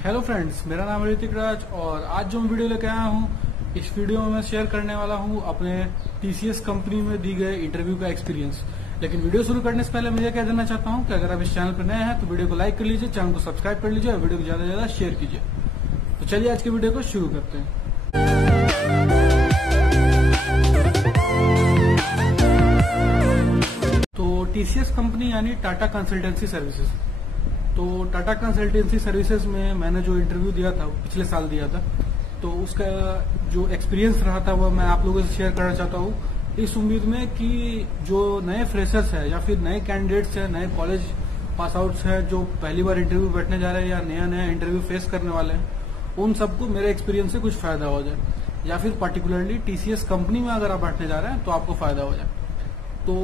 Hello friends, मेरा नाम है ऋतिक राज और आज जो मैं वीडियो लेके आया हूँ, इस वीडियो में मैं शेयर करने वाला हूँ अपने टीसीएस कंपनी में दी गए इंटरव्यू का एक्सपीरियंस। लेकिन वीडियो शुरू करने से पहले मुझे कह देना चाहता हूँ कि अगर आप इस चैनल पर नए हैं तो वीडियो को लाइक कर लीजिए, चैनल को सब्सक्राइब कर लीजिए और वीडियो को ज्यादा से ज्यादा शेयर कीजिए। तो चलिए आज की वीडियो को शुरू करते हैं। तो टीसीएस कंपनी यानी टाटा कंसल्टेंसी सर्विसेज। तो टाटा कंसल्टेंसी सर्विसेज में मैंने जो इंटरव्यू दिया था पिछले साल दिया था, तो उसका जो एक्सपीरियंस रहा था वो मैं आप लोगों से शेयर करना चाहता हूँ, इस उम्मीद में कि जो नए फ्रेशर्स है या फिर नए कैंडिडेट्स है, नए कॉलेज पास आउट्स है जो पहली बार इंटरव्यू बैठने जा रहे हैं या नया नया इंटरव्यू फेस करने वाले हैं, उन सबको मेरे एक्सपीरियंस से कुछ फायदा हो जाए, या फिर पर्टिकुलरली टीसीएस कंपनी में अगर आप बैठने जा रहे हैं तो आपको फायदा हो जाए। तो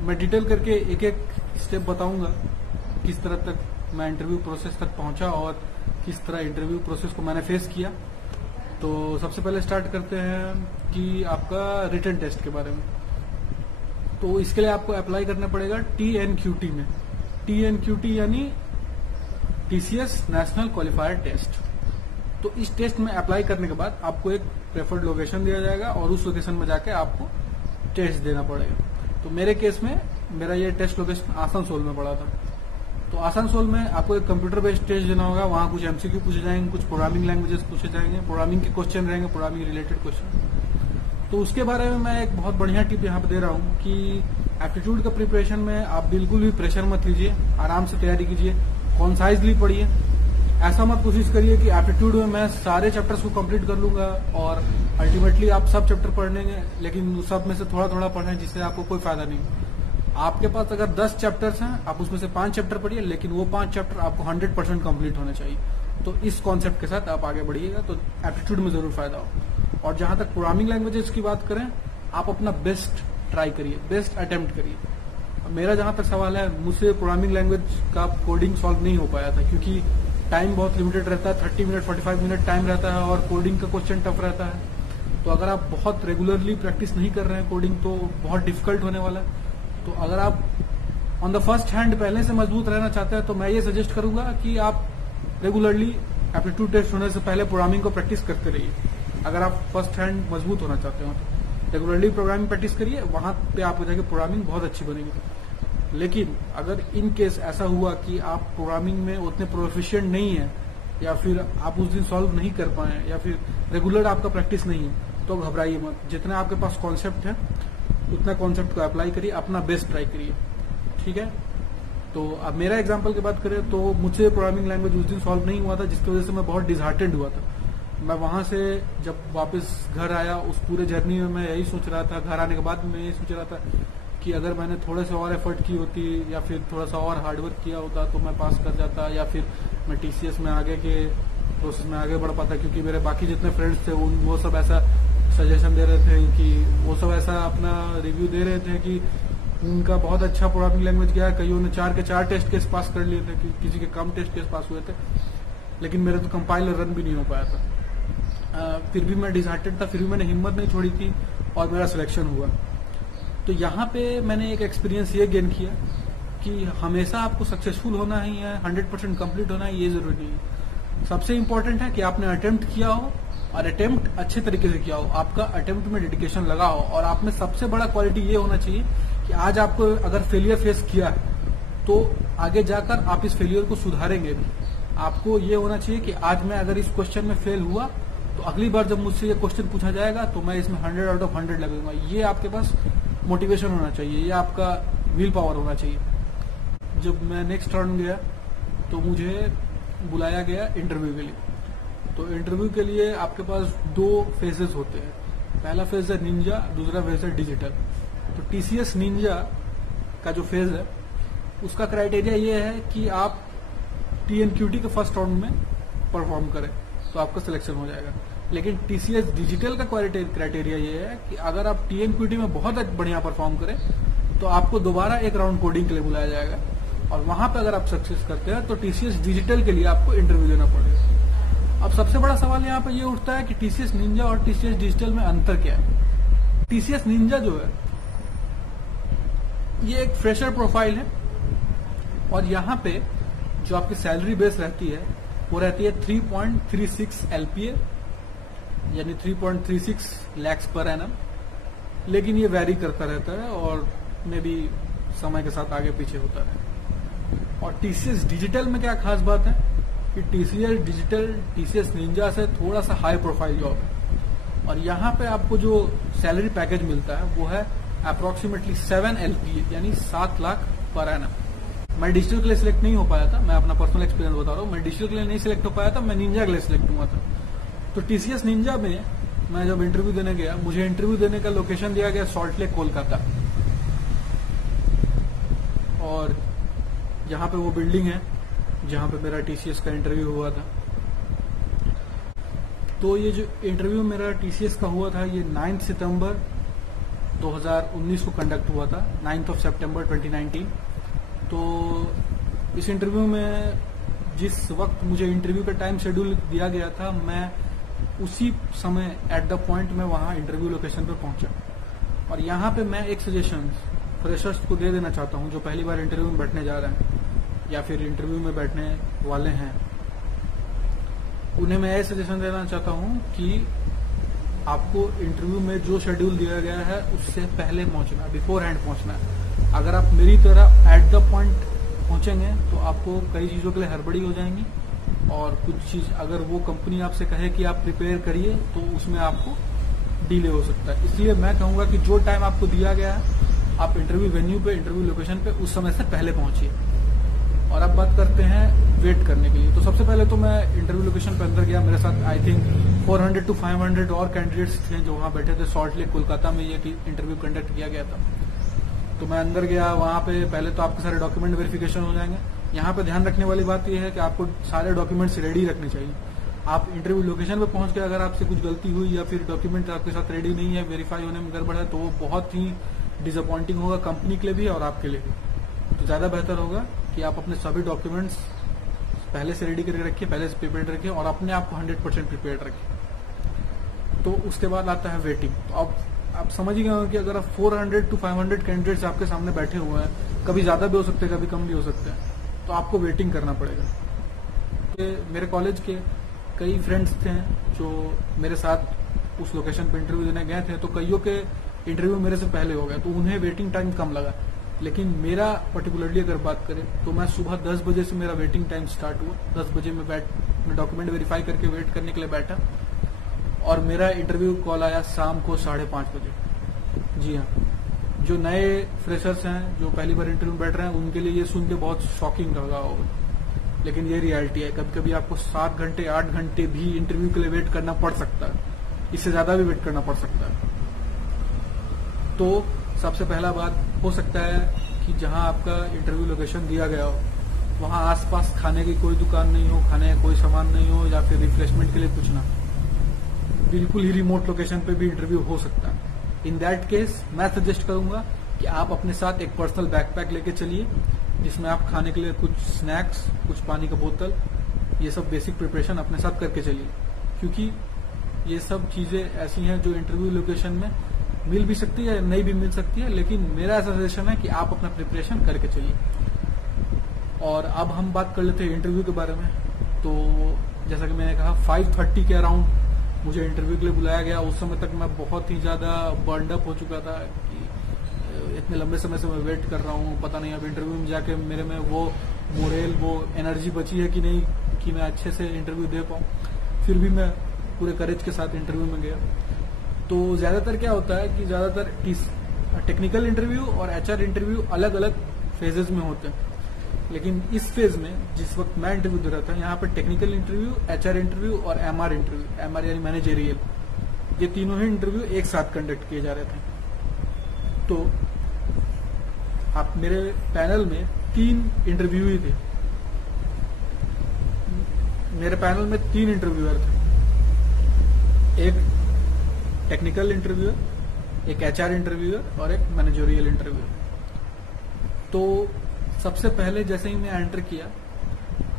मैं डिटेल करके एक एक स्टेप बताऊंगा किस तरह तक मैं इंटरव्यू प्रोसेस तक पहुंचा और किस तरह इंटरव्यू प्रोसेस को मैंने फेस किया। तो सबसे पहले स्टार्ट करते हैं कि आपका रिटन टेस्ट के बारे में। तो इसके लिए आपको अप्लाई करना पड़ेगा TNQT में। TNQT यानी टीसीएस नेशनल क्वालिफायर टेस्ट। तो इस टेस्ट में अप्लाई करने के बाद आपको एक प्रेफर्ड लोकेशन दिया जाएगा और उस लोकेशन में जाके आपको टेस्ट देना पड़ेगा। तो मेरे केस में मेरा ये टेस्ट लोकेशन आसनसोल में पड़ा था। तो आसनसोल में आपको एक कंप्यूटर बेस्ड टेस्ट देना होगा। वहां कुछ एमसीक्यू पूछे जाएंगे, कुछ प्रोग्रामिंग लैंग्वेजेस पूछे जाएंगे, प्रोग्रामिंग के क्वेश्चन रहेंगे, प्रोग्रामिंग रिलेटेड क्वेश्चन। तो उसके बारे में मैं एक बहुत बढ़िया टिप यहाँ पे दे रहा हूँ कि एप्टीट्यूड का प्रिपरेशन में आप बिल्कुल भी प्रेशर मत लीजिए, आराम से तैयारी कीजिए, कॉन्साइजली पढ़िए। ऐसा मत कोशिश करिए कि एप्टीट्यूड में मैं सारे चैप्टर्स को कंप्लीट कर लूंगा और अल्टीमेटली आप सब चैप्टर पढ़ लेंगे, लेकिन सब में से थोड़ा थोड़ा पढ़ें जिससे आपको कोई फायदा नहीं। आपके पास अगर 10 चैप्टर्स हैं, आप उसमें से 5 चैप्टर पढ़िए, लेकिन वो 5 चैप्टर आपको 100% कंप्लीट होने चाहिए। तो इस कॉन्सेप्ट के साथ आप आगे बढ़िएगा तो एप्टीट्यूड में जरूर फायदा हो। और जहां तक प्रोग्रामिंग लैंग्वेजेस की बात करें, आप अपना बेस्ट ट्राई करिए, बेस्ट अटेम्प्ट करिए। मेरा जहां तक सवाल है, मुझसे प्रोग्रामिंग लैंग्वेज का कोडिंग सॉल्व नहीं हो पाया था क्योंकि टाइम बहुत लिमिटेड रहता है, 30 मिनट 45 मिनट टाइम रहता है और कोडिंग का क्वेश्चन टफ रहता है। तो अगर आप बहुत रेगुलरली प्रैक्टिस नहीं कर रहे हैं कोडिंग तो बहुत डिफिकल्ट होने वाला है। तो अगर आप ऑन द फर्स्ट हैंड पहले से मजबूत रहना चाहते हैं तो मैं ये सजेस्ट करूंगा कि आप रेगुलरली एप्टीट्यूड टेस्ट होने से पहले प्रोग्रामिंग को प्रैक्टिस करते रहिए। अगर आप फर्स्ट हैंड मजबूत होना चाहते हो तो रेगुलरली प्रोग्रामिंग प्रैक्टिस करिए, वहां पे आपको जाके प्रोग्रामिंग बहुत अच्छी बनेगी। लेकिन अगर इन केस ऐसा हुआ कि आप प्रोग्रामिंग में उतने प्रोफिशिएंट नहीं है या फिर आप उस दिन सॉल्व नहीं कर पाए या फिर रेगुलर आपका प्रैक्टिस नहीं है, तो घबराइए मत। जितना आपके पास कॉन्सेप्ट है उतना कॉन्सेप्ट को अप्लाई करिए, अपना बेस्ट ट्राई करिए, ठीक है। तो अब मेरा एग्जांपल की बात करें तो मुझसे प्रोग्रामिंग लैंग्वेज उस दिन सॉल्व नहीं हुआ था, जिसकी वजह से मैं बहुत डिसहार्टेंड हुआ था। मैं वहां से जब वापस घर आया, उस पूरे जर्नी में मैं यही सोच रहा था, घर आने के बाद मैं यही सोच रहा था कि अगर मैंने थोड़े से और एफर्ट की होती या फिर थोड़ा सा और हार्डवर्क किया होता तो मैं पास कर जाता या फिर मैं टीसीएस में आगे के प्रोसेस में आगे बढ़ पाता। क्योंकि मेरे बाकी जितने फ्रेंड्स थे वो सब ऐसा सजेशन दे रहे थे कि वो सब ऐसा अपना रिव्यू दे रहे थे कि उनका बहुत अच्छा प्रोग्रामिंग लैंग्वेज गया है। कईयों ने 4 के 4 टेस्ट केस पास कर लिए थे, किसी के कम टेस्ट केस पास हुए थे, लेकिन मेरे तो कंपाइलर रन भी नहीं हो पाया था। फिर भी मैं डिसहार्टेड था, फिर भी मैंने हिम्मत नहीं छोड़ी थी और मेरा सिलेक्शन हुआ। तो यहाँ पे मैंने एक एक्सपीरियंस ये गेन किया कि हमेशा आपको सक्सेसफुल होना ही है, 100% कंप्लीट होना है, ये जरूरी नहीं है। सबसे इंपॉर्टेंट है कि आपने अटेम्प्ट किया हो और अटेम्प्ट अच्छे तरीके से किया हो, आपका अटेम्प्ट में डेडिकेशन लगा हो। और आप में सबसे बड़ा क्वालिटी ये होना चाहिए कि आज आपको अगर फेलियर फेस किया है तो आगे जाकर आप इस फेलियर को सुधारेंगे भी। आपको ये होना चाहिए कि आज मैं अगर इस क्वेश्चन में फेल हुआ तो अगली बार जब मुझसे ये क्वेश्चन पूछा जाएगा तो मैं इसमें 100 आउट ऑफ 100 लगूंगा। ये आपके पास मोटिवेशन होना चाहिए, ये आपका विल पावर होना चाहिए। जब मैं नेक्स्ट राउंड गया तो मुझे बुलाया गया इंटरव्यू के लिए। तो इंटरव्यू के लिए आपके पास 2 फेजेस होते हैं। पहला फेज है निंजा, दूसरा फेज है डिजिटल। तो टीसीएस निंजा का जो फेज है उसका क्राइटेरिया ये है कि आप TNQT के फर्स्ट राउंड में परफॉर्म करें तो आपका सिलेक्शन हो जाएगा। लेकिन टीसीएस डिजिटल का क्राइटेरिया ये है कि अगर आप TNQT में बहुत बढ़िया परफॉर्म करें तो आपको दोबारा एक राउंड कोडिंग के लिए बुलाया जाएगा और वहां पे अगर आप सक्सेस करते हैं तो टीसीएस डिजिटल के लिए आपको इंटरव्यू देना पड़ेगा। अब सबसे बड़ा सवाल यहाँ पे ये उठता है कि टीसीएस निंजा और टीसीएस डिजिटल में अंतर क्या है। टीसीएस निंजा जो है ये एक फ्रेशर प्रोफाइल है और यहाँ पे जो आपकी सैलरी बेस रहती है वो रहती है 3.36 LPA, यानी 3.36 lakhs पर एनम। लेकिन ये वैरी करता रहता है और में भी समय के साथ आगे पीछे होता है। और TCS डिजिटल में क्या खास बात है कि TCS डिजिटल TCS निंजा से थोड़ा सा हाई प्रोफाइल जॉब है, और यहाँ पे आपको जो सैलरी पैकेज मिलता है वो है अप्रोक्सीमेटली 7 LPA, यानी 7 लाख पर एनम। मैं डिजिटल के लिए सिलेक्ट नहीं हो पाया था, मैं अपना पर्सनल एक्सपीरियंस बता रहा हूँ। मैं डिजिटल के लिए नहीं सिलेक्ट हो पाया था, मैं निंजा के लिए सिलेक्ट हुआ था। तो TCS निंजा में मैं जब इंटरव्यू देने गया, मुझे इंटरव्यू देने का लोकेशन दिया गया सॉल्ट लेक कोलकाता, और यहाँ पे वो बिल्डिंग है जहाँ पे मेरा TCS का इंटरव्यू हुआ था। तो ये जो इंटरव्यू मेरा TCS का हुआ था ये 9 सितंबर 2019 को कंडक्ट हुआ था, 9 सितंबर 2019। तो इस इंटरव्यू में जिस वक्त मुझे इंटरव्यू का टाइम शेड्यूल दिया गया था, मैं उसी समय एट द पॉइंट में वहां इंटरव्यू लोकेशन पे पहुंचा। और यहाँ पे मैं एक सजेशन फ्रेशर्स को दे देना चाहता हूँ जो पहली बार इंटरव्यू में बैठने जा रहे हैं या फिर इंटरव्यू में बैठने वाले हैं। उन्हें मैं ये सजेशन देना चाहता हूँ कि आपको इंटरव्यू में जो शेड्यूल दिया गया है उससे पहले पहुंचना, बिफोर हैंड पहुंचना है। अगर आप मेरी तरह एट द पॉइंट पहुंचेंगे तो आपको कई चीजों के लिए हड़बड़ी हो जाएंगी, और कुछ चीज अगर वो कंपनी आपसे कहे कि आप प्रिपेयर करिए तो उसमें आपको डिले हो सकता है। इसलिए मैं कहूंगा कि जो टाइम आपको दिया गया है आप इंटरव्यू वेन्यू पे, इंटरव्यू लोकेशन पे उस समय से पहले पहुंचिए। और अब बात करते हैं वेट करने के लिए। तो सबसे पहले तो मैं इंटरव्यू लोकेशन पे अंदर गया, मेरे साथ आई थिंक 400 to 500 और कैंडिडेट्स थे जो वहां बैठे थे। सॉल्ट लेक कोलकाता में ये इंटरव्यू कंडक्ट किया गया था। तो मैं अंदर गया, वहां पे पहले तो आपके सारे डॉक्यूमेंट वेरिफिकेशन हो जाएंगे। यहाँ पे ध्यान रखने वाली बात यह है कि आपको सारे डॉक्यूमेंट्स रेडी रखने चाहिए। आप इंटरव्यू लोकेशन पे पहुंच के अगर आपसे कुछ गलती हुई या फिर डॉक्यूमेंट आपके साथ रेडी नहीं है, वेरीफाई होने में गड़बड़ है, तो वो बहुत ही डिसअपॉइंटिंग होगा कंपनी के लिए भी और आपके लिए भी। तो ज्यादा बेहतर होगा कि आप अपने सभी डॉक्यूमेंट्स पहले से रेडी करके रखिए, पहले से प्रिपेयर्ड रखिए और अपने आप को 100% प्रिपेयर्ड रखिए। तो उसके बाद आता है वेटिंग। तो अब आप समझ ही गए हो कि अगर आप 400 to 500 कैंडिडेट्स आपके सामने बैठे हुए हैं, कभी ज्यादा भी हो सकते हैं, कभी कम भी हो सकते हैं, तो आपको वेटिंग करना पड़ेगा। मेरे कॉलेज के कई फ्रेंड्स थे जो मेरे साथ उस लोकेशन पे इंटरव्यू देने गए थे, तो कईयों के इंटरव्यू मेरे से पहले हो गया, तो उन्हें वेटिंग टाइम कम लगा। लेकिन मेरा पर्टिकुलरली अगर बात करें तो मैं सुबह 10 बजे से मेरा वेटिंग टाइम स्टार्ट हुआ। 10 बजे मैं डॉक्यूमेंट वेरीफाई करके वेट करने के लिए बैठा और मेरा इंटरव्यू कॉल आया शाम को 5:30 बजे। जी हाँ, जो नए फ्रेशर्स हैं जो पहली बार इंटरव्यू में बैठ रहे हैं उनके लिए ये सुन के बहुत शॉकिंग लगा होगा, लेकिन ये रियलिटी है। कभी कभी आपको 7 घंटे 8 घंटे भी इंटरव्यू के लिए वेट करना पड़ सकता है, इससे ज्यादा भी वेट करना पड़ सकता है। तो सबसे पहला बात हो सकता है कि जहां आपका इंटरव्यू लोकेशन दिया गया हो वहां आसपास खाने की कोई दुकान नहीं हो, खाने का कोई सामान नहीं हो, या फिर रिफ्रेशमेंट के लिए कुछ ना, बिल्कुल ही रिमोट लोकेशन पे भी इंटरव्यू हो सकता है। इन दैट केस मैं सजेस्ट करूंगा कि आप अपने साथ एक पर्सनल बैकपैक लेके चलिए, जिसमें आप खाने के लिए कुछ स्नैक्स, कुछ पानी का बोतल, ये सब बेसिक प्रिपरेशन अपने साथ करके चलिए, क्योंकि ये सब चीजें ऐसी हैं जो इंटरव्यू लोकेशन में मिल भी सकती है, नहीं भी मिल सकती है, लेकिन मेरा ऐसा सजेशन है कि आप अपना प्रिपरेशन करके चलिए। और अब हम बात कर लेते हैं इंटरव्यू के बारे में। तो जैसा कि मैंने कहा 5:30 के अराउंड मुझे इंटरव्यू के लिए बुलाया गया। उस समय तक मैं बहुत ही ज्यादा बर्नड अप हो चुका था कि इतने लंबे समय से मैं वेट कर रहा हूँ, पता नहीं अब इंटरव्यू में जाके मेरे में वो मोरेल, वो एनर्जी बची है कि नहीं कि मैं अच्छे से इंटरव्यू दे पाऊँ। फिर भी मैं पूरे करेज के साथ इंटरव्यू में गया। तो ज्यादातर क्या होता है कि ज्यादातर टेक्निकल इंटरव्यू और HR इंटरव्यू अलग अलग फेजेज में होते हैं, लेकिन इस फेज में जिस वक्त मैं इंटरव्यू दे रहा था यहाँ पे टेक्निकल इंटरव्यू, HR इंटरव्यू और MR इंटरव्यू, MR यानी मैनेजरियल, ये तीनों ही इंटरव्यू एक साथ कंडक्ट किए जा रहे थे। तो आप मेरे पैनल में 3 इंटरव्यू ही थे। मेरे पैनल में 3 इंटरव्यूअर थे, एक टेक्निकल इंटरव्यूअर, एक HR इंटरव्यूअर और एक मैनेजरियल इंटरव्यूअर। तो सबसे पहले जैसे ही मैं एंटर किया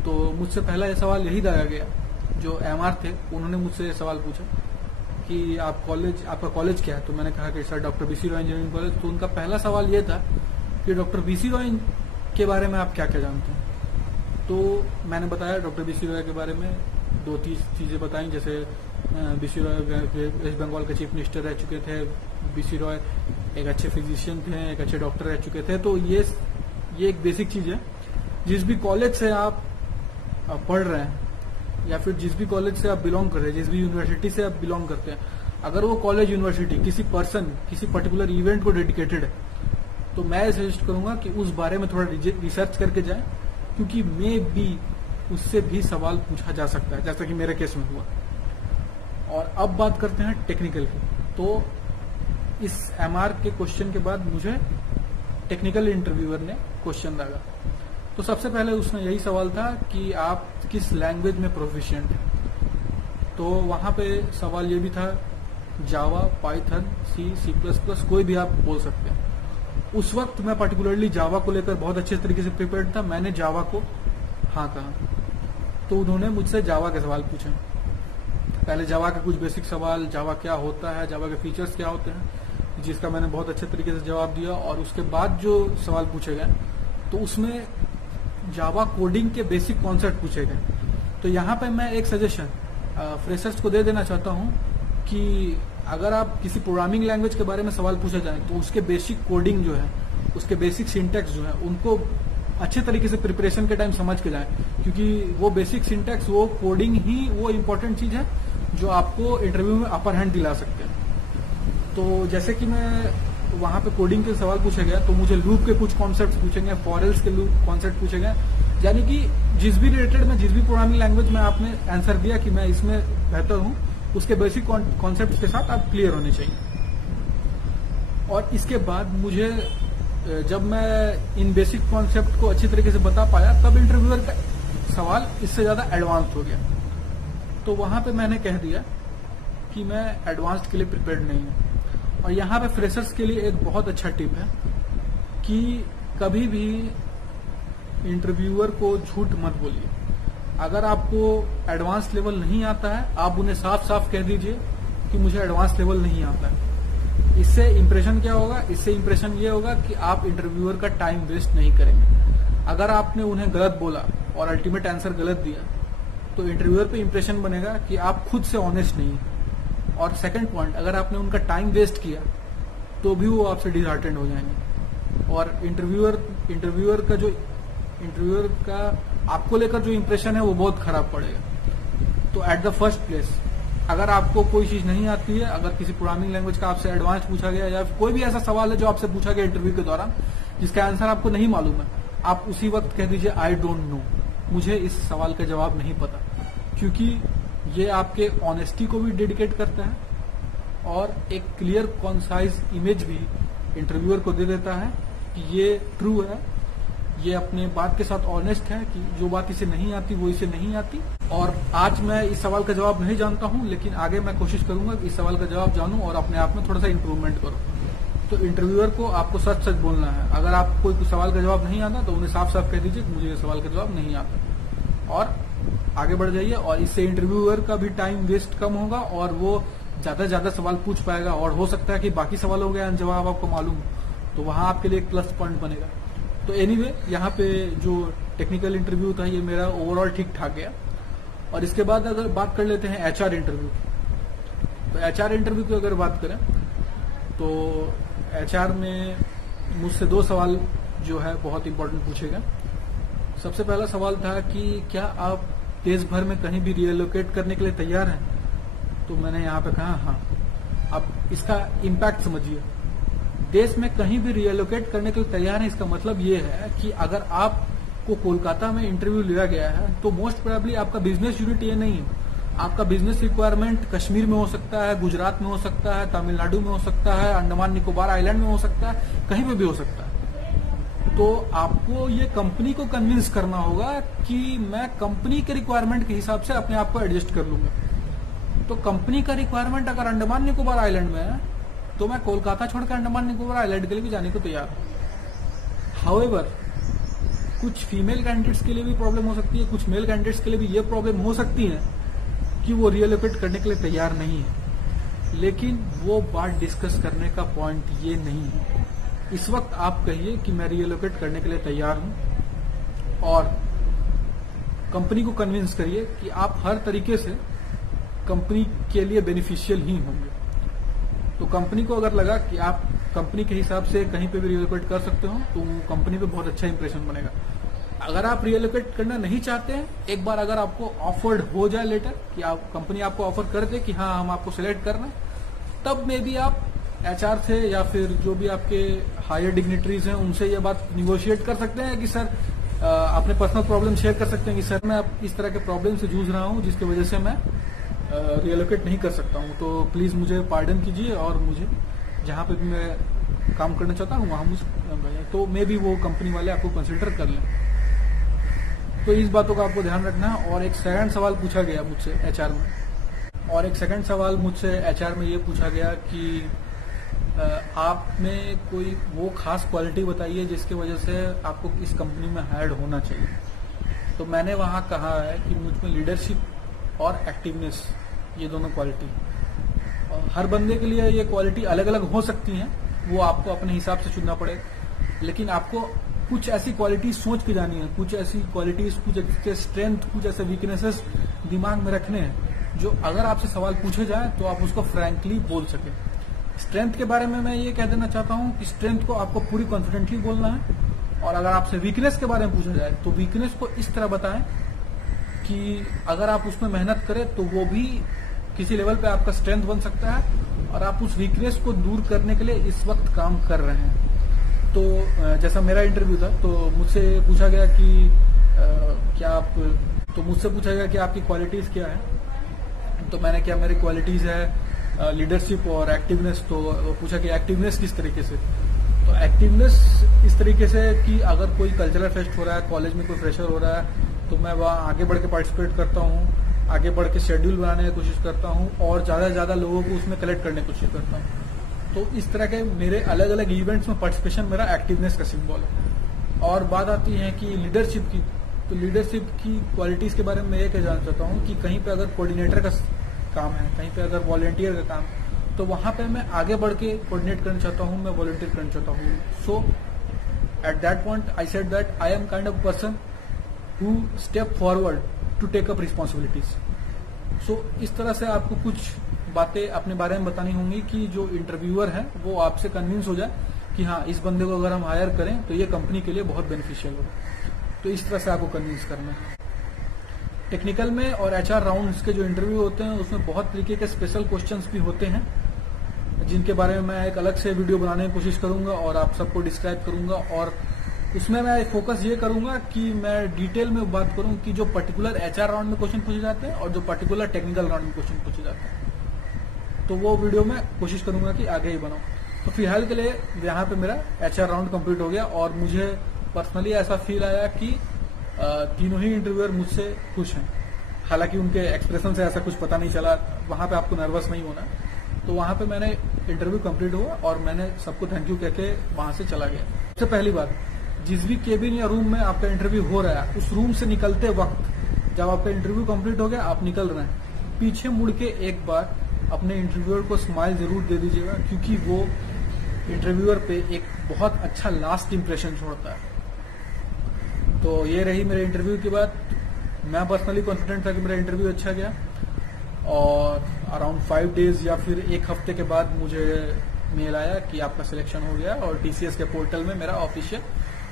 तो मुझसे पहला ये सवाल यही दागा गया। जो MR थे उन्होंने मुझसे ये सवाल पूछा कि आपका कॉलेज क्या है। तो मैंने कहा कि sir doctor BC Roy engineering college. तो उनका पहला सवाल ये था कि डॉक्टर BC रॉय के बारे में आप क्या क्या जानते हैं। तो मैंने बताया डॉक्टर बीसी रॉय के बारे में, 2-3 चीजें बताई, जैसे बीसी रॉय वेस्ट बंगाल के चीफ मिनिस्टर रह चुके थे, बीसी रॉय एक अच्छे फिजिशियन थे, एक अच्छे डॉक्टर रह चुके थे। तो ये एक बेसिक चीज है। जिस भी कॉलेज से आप पढ़ रहे हैं या फिर जिस भी कॉलेज से आप बिलोंग कर रहे हैं, जिस भी यूनिवर्सिटी से आप बिलोंग करते हैं, अगर वो कॉलेज यूनिवर्सिटी किसी पर्सन, किसी पर्टिकुलर इवेंट को डेडिकेटेड है, तो मैं सजेस्ट करूंगा कि उस बारे में थोड़ा रिसर्च करके जाएं, क्योंकि मे बी उससे भी सवाल पूछा जा सकता है, जैसा कि मेरे केस में हुआ। और अब बात करते हैं टेक्निकल की। तो इस एमआर के क्वेश्चन के बाद मुझे टेक्निकल इंटरव्यूअर ने क्वेश्चन डाला। तो सबसे पहले उसने यही सवाल था कि आप किस लैंग्वेज में प्रोफिशिएंट हैं। तो वहां पे सवाल ये भी था, जावा, पाइथन, C++, कोई भी आप बोल सकते हैं। उस वक्त मैं पर्टिकुलरली जावा को लेकर बहुत अच्छे तरीके से प्रिपेयर्ड था। मैंने जावा को हाँ कहा, तो उन्होंने मुझसे जावा के सवाल पूछे। पहले जावा के कुछ बेसिक सवाल, जावा क्या होता है, जावा के फीचर्स क्या होते हैं, जिसका मैंने बहुत अच्छे तरीके से जवाब दिया। और उसके बाद जो सवाल पूछे गए, तो उसमें जावा कोडिंग के बेसिक कॉन्सेप्ट पूछे गए। तो यहाँ पे मैं एक सजेशन फ्रेशर्स को दे देना चाहता हूँ कि अगर आप किसी प्रोग्रामिंग लैंग्वेज के बारे में सवाल पूछे जाए, तो उसके बेसिक कोडिंग जो है, उसके बेसिक सिंटैक्स जो है, उनको अच्छे तरीके से प्रिपरेशन के टाइम समझ के जाएं, क्योंकि वो बेसिक सिंटैक्स, वो कोडिंग ही वो इम्पोर्टेंट चीज है जो आपको इंटरव्यू में अपर हैंड दिला सकते हैं। तो जैसे कि मैं वहां पे कोडिंग के सवाल पूछे गए, तो मुझे लूप के कुछ कॉन्सेप्ट पूछे गए, फॉरेल्स के लूप कॉन्सेप्ट पूछे गए, यानी कि जिस भी रिलेटेड में, जिस भी प्रोग्रामिंग लैंग्वेज में आपने आंसर दिया कि मैं इसमें बेहतर हूं, उसके बेसिक कॉन्सेप्ट के साथ आप क्लियर होने चाहिए। और इसके बाद मुझे, जब मैं इन बेसिक कॉन्सेप्ट को अच्छी तरीके से बता पाया, तब इंटरव्यूअर का सवाल इससे ज्यादा एडवांस हो गया। तो वहां पे मैंने कह दिया कि मैं एडवांस्ड के लिए प्रिपेयर्ड नहीं हूं। और यहाँ पे फ्रेशर्स के लिए एक बहुत अच्छा टिप है कि कभी भी इंटरव्यूअर को झूठ मत बोलिए। अगर आपको एडवांस लेवल नहीं आता है, आप उन्हें साफ साफ कह दीजिए कि मुझे एडवांस लेवल नहीं आता है। इससे इंप्रेशन क्या होगा? इससे इंप्रेशन ये होगा कि आप इंटरव्यूअर का टाइम वेस्ट नहीं करेंगे। अगर आपने उन्हें गलत बोला और अल्टीमेट आंसर गलत दिया, तो इंटरव्यूअर पे इंप्रेशन बनेगा कि आप खुद से ऑनेस्ट नहीं हैं। और सेकंड पॉइंट, अगर आपने उनका टाइम वेस्ट किया, तो भी वो आपसे डिसहार्टेंड हो जाएंगे। और इंटरव्यूअर का आपको लेकर जो इंप्रेशन है, वो बहुत खराब पड़ेगा। तो एट द फर्स्ट प्लेस, अगर आपको कोई चीज नहीं आती है, अगर किसी प्रोग्रामिंग लैंग्वेज का आपसे एडवांस पूछा गया, या कोई भी ऐसा सवाल है जो आपसे पूछा गया इंटरव्यू के दौरान, जिसका आंसर आपको नहीं मालूम है, आप उसी वक्त कह दीजिए आई डोंट नो, मुझे इस सवाल का जवाब नहीं पता। क्योंकि ये आपके ऑनेस्टी को भी डेडिकेट करता है और एक क्लियर कॉन्साइज इमेज भी इंटरव्यूअर को दे देता है कि ये ट्रू है, ये अपने बात के साथ ऑनेस्ट है कि जो बात इसे नहीं आती वो इसे नहीं आती। और आज मैं इस सवाल का जवाब नहीं जानता हूं, लेकिन आगे मैं कोशिश करूंगा कि इस सवाल का जवाब जानूं और अपने आप में थोड़ा सा इंप्रूवमेंट करूं। तो इंटरव्यूअर को आपको सच सच बोलना है। अगर आपको कोई सवाल का जवाब नहीं आता, तो उन्हें साफ साफ कह दीजिए कि मुझे ये सवाल का जवाब नहीं आता, और आगे बढ़ जाइए। और इससे इंटरव्यूअर का भी टाइम वेस्ट कम होगा और वो ज्यादा से ज्यादा सवाल पूछ पाएगा। और हो सकता है कि बाकी सवालों के जवाब आपको मालूम, तो वहां आपके लिए एक प्लस पॉइंट बनेगा। तो एनीवे, यहाँ पे जो टेक्निकल इंटरव्यू था, ये मेरा ओवरऑल ठीक ठाक गया। और इसके बाद अगर बात कर लेते हैं एचआर इंटरव्यू, तो एचआर इंटरव्यू की अगर बात करें, तो एचआर में मुझसे 2 सवाल जो है बहुत इंपॉर्टेंट पूछे गए। सबसे पहला सवाल था कि क्या आप देश भर में कहीं भी रिएलोकेट करने के लिए तैयार हैं? तो मैंने यहाँ पे कहा हाँ। अब इसका इम्पैक्ट समझिए। देश में कहीं भी रिएलोकेट करने के लिए तैयार है, इसका मतलब ये है कि अगर आपको कोलकाता में इंटरव्यू लिया गया है, तो मोस्ट प्रोबेबली आपका बिजनेस यूनिट ये नहीं है। आपका बिजनेस रिक्वायरमेंट कश्मीर में हो सकता है, गुजरात में हो सकता है, तमिलनाडु में हो सकता है, अंडमान निकोबार आइलैंड में हो सकता है, कहीं पे भी हो सकता है। तो आपको ये कंपनी को कन्विंस करना होगा कि मैं कंपनी के रिक्वायरमेंट के हिसाब से अपने आप को एडजस्ट कर लूंगा। तो कंपनी का रिक्वायरमेंट अगर अंडमान निकोबार आइलैंड में है, तो मैं कोलकाता छोड़कर अंडमान निकोबार आइलैंड के लिए भी जाने को तैयार हूं। हाउएवर, कुछ फीमेल कैंडिडेट्स के लिए भी प्रॉब्लम हो सकती है, कुछ मेल कैंडिडेट्स के लिए भी ये प्रॉब्लम हो सकती है कि वो रिएलोकेट करने के लिए तैयार नहीं है। लेकिन वो बात डिस्कस करने का पॉइंट ये नहीं है। इस वक्त आप कहिए कि मैं रिएलोकेट करने के लिए तैयार हूं, और कंपनी को कन्विंस करिए कि आप हर तरीके से कंपनी के लिए बेनिफिशियल ही होंगे। तो कंपनी को अगर लगा कि आप कंपनी के हिसाब से कहीं पे भी रिलोकेट कर सकते हो तो कंपनी पे बहुत अच्छा इंप्रेशन बनेगा। अगर आप रिलोकेट करना नहीं चाहते हैं, एक बार अगर आपको ऑफर्ड हो जाए लेटर कि आप कंपनी आपको ऑफर कर दे कि हाँ हम आपको सिलेक्ट कर रहे हैं, तब में भी आप एचआर से या फिर जो भी आपके हायर डिग्निटरीज हैं उनसे ये बात निगोशिएट कर सकते हैं कि सर अपने पर्सनल प्रॉब्लम शेयर कर सकते हैं कि सर मैं इस तरह के प्रॉब्लम से जूझ रहा हूं जिसकी वजह से मैं रिलोकेट नहीं कर सकता हूं, तो प्लीज मुझे पार्डन कीजिए और मुझे जहां पे भी मैं काम करना चाहता हूं वहां मुझे तो मे भी वो कंपनी वाले आपको कंसिडर कर लें। तो इस बातों का आपको ध्यान रखना है। और एक सेकंड सवाल पूछा गया मुझसे एचआर में, ये पूछा गया कि आप में कोई वो खास क्वालिटी बताइए जिसकी वजह से आपको इस कंपनी में हायर्ड होना चाहिए। तो मैंने वहां कहा है कि मुझ में लीडरशिप और एक्टिवनेस, ये दोनों क्वालिटी, हर बंदे के लिए ये क्वालिटी अलग अलग हो सकती हैं, वो आपको अपने हिसाब से चुनना पड़ेगा। लेकिन आपको कुछ ऐसी क्वालिटीज सोच के जानी है, कुछ ऐसी क्वालिटीज, कुछ ऐसे स्ट्रेंथ, कुछ ऐसे वीकनेसेस दिमाग में रखने हैं जो अगर आपसे सवाल पूछे जाए तो आप उसको फ्रैंकली बोल सके। स्ट्रेंथ के बारे में मैं ये कह देना चाहता हूं कि स्ट्रेंथ को आपको पूरी कॉन्फिडेंटली बोलना है, और अगर आपसे वीकनेस के बारे में पूछा जाए तो वीकनेस को इस तरह बताएं कि अगर आप उसमें मेहनत करें तो वो भी किसी लेवल पे आपका स्ट्रेंथ बन सकता है और आप उस वीकनेस को दूर करने के लिए इस वक्त काम कर रहे हैं। तो जैसा मेरा इंटरव्यू था तो मुझसे पूछा गया कि आपकी क्वालिटीज क्या है। तो मैंने क्या मेरी क्वालिटीज है लीडरशिप और एक्टिवनेस। तो पूछा कि एक्टिवनेस किस तरीके से, तो एक्टिवनेस इस तरीके से कि अगर कोई कल्चरल फेस्ट हो रहा है, कॉलेज में कोई फ्रेशर हो रहा है तो मैं वहाँ आगे बढ़ के पार्टिसिपेट करता हूँ, आगे बढ़ के शेड्यूल बनाने की कोशिश करता हूँ और ज्यादा से ज्यादा लोगों को उसमें कलेक्ट करने की कोशिश करता हूँ। तो इस तरह के मेरे अलग अलग इवेंट्स में पार्टिसिपेशन मेरा एक्टिवनेस का सिंबल है। और बात आती है कि लीडरशिप की, तो लीडरशिप की क्वालिटीज के बारे में मैं ये कहना चाहता हूँ कि कहीं पे अगर कोऑर्डिनेटर का काम है, कहीं पे अगर वॉलंटियर का काम, तो वहां पे मैं आगे बढ़ के कोऑर्डिनेट करना चाहता हूँ, मैं वॉलंटियर करना चाहता हूँ। So at that point I said that I am kind of person who step forward to take up responsibilities. So इस तरह से आपको कुछ बातें अपने बारे में बतानी होंगी कि जो इंटरव्यूअर है वो आपसे कन्विंस हो जाए कि हाँ इस बंदे को अगर हम हायर करें तो ये कंपनी के लिए बहुत बेनिफिशियल होगा। तो इस तरह से आपको कन्विंस करना है। टेक्निकल में और एचआर राउंड्स के जो इंटरव्यू होते हैं उसमें बहुत तरीके के स्पेशल क्वेश्चंस भी होते हैं जिनके बारे में मैं एक अलग से वीडियो बनाने की कोशिश करूंगा और आप सबको डिस्क्राइब करूंगा। और उसमें मैं फोकस ये करूंगा कि मैं डिटेल में बात करूं कि जो पर्टिकुलर एचआर राउंड में क्वेश्चन पूछे जाते हैं और जो पर्टिकुलर टेक्निकल राउंड में क्वेश्चन पूछे जाते हैं, तो वो वीडियो में कोशिश करूंगा कि आगे ही बनाऊं। तो फिलहाल के लिए यहाँ पे मेरा एचआर राउंड कंप्लीट हो गया और मुझे पर्सनली ऐसा फील आया कि तीनों ही इंटरव्यूअर मुझसे खुश हैं। हालांकि उनके एक्सप्रेशन से ऐसा कुछ पता नहीं चला, वहां पे आपको नर्वस नहीं होना। तो वहां पे मैंने इंटरव्यू कंप्लीट हुआ और मैंने सबको थैंक यू कह के वहां से चला गया। सबसे पहली बात, जिस भी केबिन या रूम में आपका इंटरव्यू हो रहा है, उस रूम से निकलते वक्त जब आपका इंटरव्यू कंप्लीट हो गया, आप निकल रहे हैं, पीछे मुड़ के एक बार अपने इंटरव्यूअर को स्माइल जरूर दे दीजिएगा, क्योंकि वो इंटरव्यूअर पे एक बहुत अच्छा लास्ट इंप्रेशन छोड़ता है। तो ये रही मेरे इंटरव्यू की बात। मैं पर्सनली कॉन्फिडेंट था कि मेरा इंटरव्यू अच्छा गया और अराउंड 5 डेज या फिर एक हफ्ते के बाद मुझे मेल आया कि आपका सिलेक्शन हो गया और टीसीएस के पोर्टल में मेरा ऑफिशियल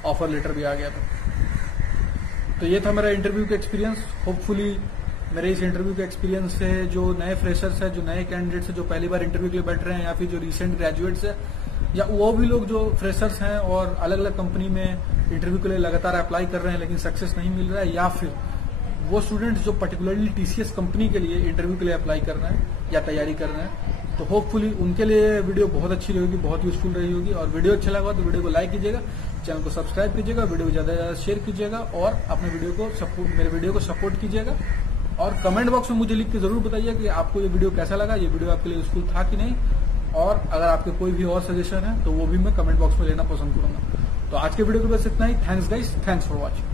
ऑफर लेटर भी आ गया था। तो ये था मेरा इंटरव्यू का एक्सपीरियंस। होपफुली मेरे इस इंटरव्यू के एक्सपीरियंस से जो नए फ्रेशर्स हैं, जो नए कैंडिडेट्स हैं, जो पहली बार इंटरव्यू के लिए बैठ रहे हैं, या फिर जो रिसेंट ग्रेजुएट्स हैं, या वो भी लोग जो फ्रेशर्स हैं और अलग अलग कंपनी में इंटरव्यू के लिए लगातार अप्लाई कर रहे हैं लेकिन सक्सेस नहीं मिल रहा है, या फिर वो स्टूडेंट्स जो पर्टिकुलरली टीसीएस कंपनी के लिए इंटरव्यू के लिए अप्लाई कर रहे हैं या तैयारी कर रहे हैं, तो होपफुली उनके लिए वीडियो बहुत अच्छी रहेगी, बहुत यूजफुल रही होगी। और वीडियो अच्छा लगा तो वीडियो को लाइक कीजिएगा, चैनल को सब्सक्राइब कीजिएगा, वीडियो को ज्यादा से ज्यादा शेयर कीजिएगा और अपने मेरे वीडियो को सपोर्ट कीजिएगा। और कमेंट बॉक्स में मुझे लिख के जरूर बताइए कि आपको ये वीडियो कैसा लगा, ये वीडियो आपके लिए यूजफुल था कि नहीं। और अगर आपके कोई भी और सजेशन है तो वो भी मैं कमेंट बॉक्स में लेना पसंद करूंगा। तो आज के वीडियो को बस इतना ही। Thanks guys, thanks for watching.